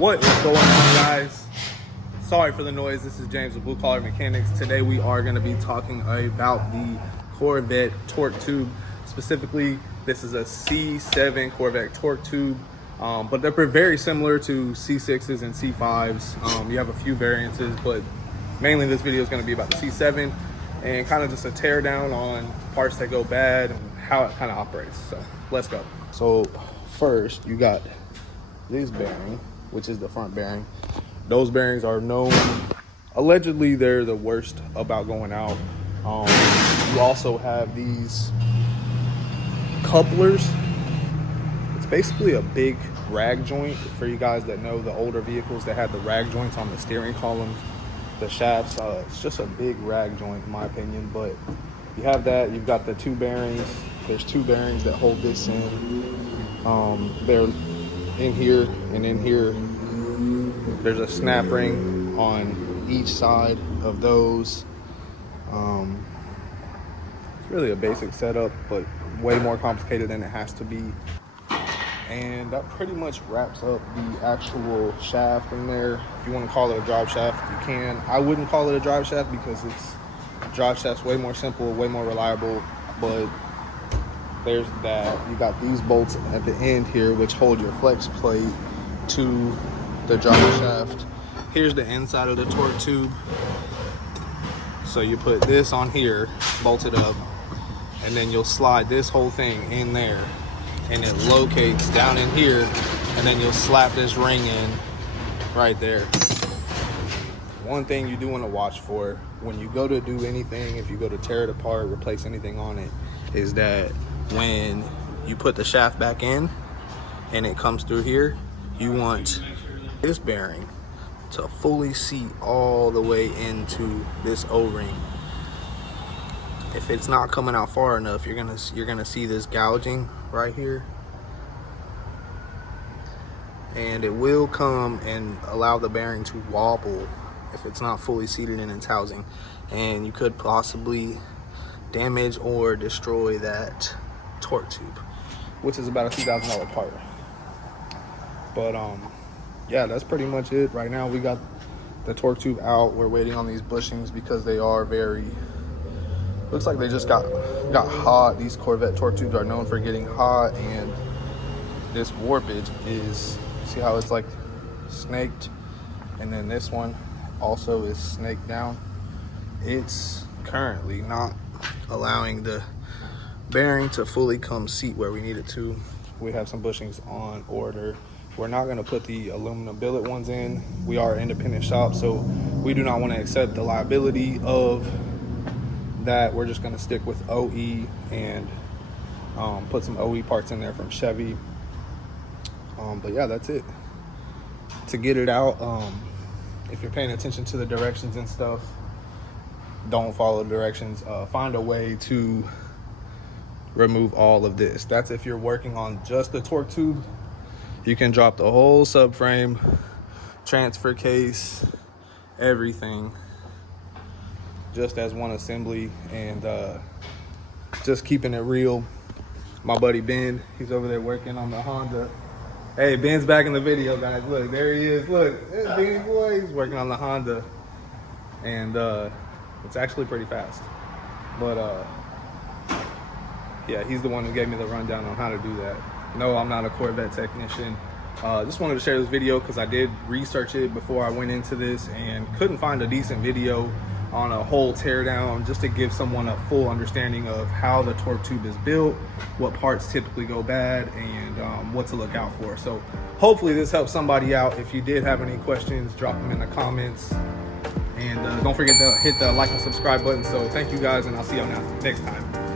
What is going on, guys? Sorry for the noise. This is James with Blue Collar Mechanics. Today we are going to be talking about the Corvette torque tube. Specifically, this is a C7 Corvette torque tube, but they're very similar to C6s and C5s. You have a few variances, but mainly this video is going to be about the C7 and kind of just a tear down on parts that go bad and how it kind of operates. So let's go. So first, you got this bearing, which is the front bearing. Those bearings are known, allegedly they're the worst about going out. You also have these couplers. It's basically a big rag joint. For you guys that know the older vehicles that had the rag joints on the steering column, the shafts, it's just a big rag joint in my opinion. But you have that. You've got the two bearings. There's two bearings that hold this in. They're in here and in here. There's a snap ring on each side of those. It's really a basic setup, but way more complicated than it has to be. And that pretty much wraps up the actual shaft in there. If you want to call it a drive shaft, you can. I wouldn't call it a drive shaft because drive shaft's way more simple, way more reliable, but there's that. You got these bolts at the end here which hold your flex plate to the drive shaft. Here's the inside of the torque tube. So you put this on here, bolt it up, and then you'll slide this whole thing in there and it locates down in here, and then you'll slap this ring in right there. One thing you do want to watch for when you go to do anything, if you go to tear it apart, replace anything on it, is that when you put the shaft back in and it comes through here, you want this bearing to fully seat all the way into this O-ring. If it's not coming out far enough, you're gonna see this gouging right here, and it will come and allow the bearing to wobble if it's not fully seated in its housing, and you could possibly damage or destroy that torque tube, which is about a $2,000 part. But yeah, that's pretty much it. Right now we got the torque tube out. We're waiting on these bushings because they are very, looks like they just got hot. These Corvette torque tubes are known for getting hot, and this warpage is, see how it's like snaked, and then this one also is snaked down. It's currently not allowing the bearing to fully come seat where we need it to. We have some bushings on order. We're not going to put the aluminum billet ones in. We are an independent shop, so we do not want to accept the liability of that. We're just going to stick with OE and put some OE parts in there from Chevy. But yeah, that's it. To get it out, if you're paying attention to the directions and stuff, don't follow the directions. Find a way to remove all of this. That's if you're working on just the torque tube. You can drop the whole subframe, transfer case, everything, just as one assembly, and just keeping it real. My buddy Ben, he's over there working on the Honda. Hey, Ben's back in the video, guys. Look, there he is. Look, there's Benny boy. He's working on the Honda, and it's actually pretty fast. But yeah, he's the one who gave me the rundown on how to do that. No, I'm not a Corvette technician. Just wanted to share this video because I did research it before I went into this and couldn't find a decent video on a whole teardown, just to give someone a full understanding of how the torque tube is built, what parts typically go bad, and what to look out for. So hopefully this helps somebody out. If you did have any questions, drop them in the comments, and don't forget to hit the like and subscribe button. So thank you guys, and I'll see y'all next time.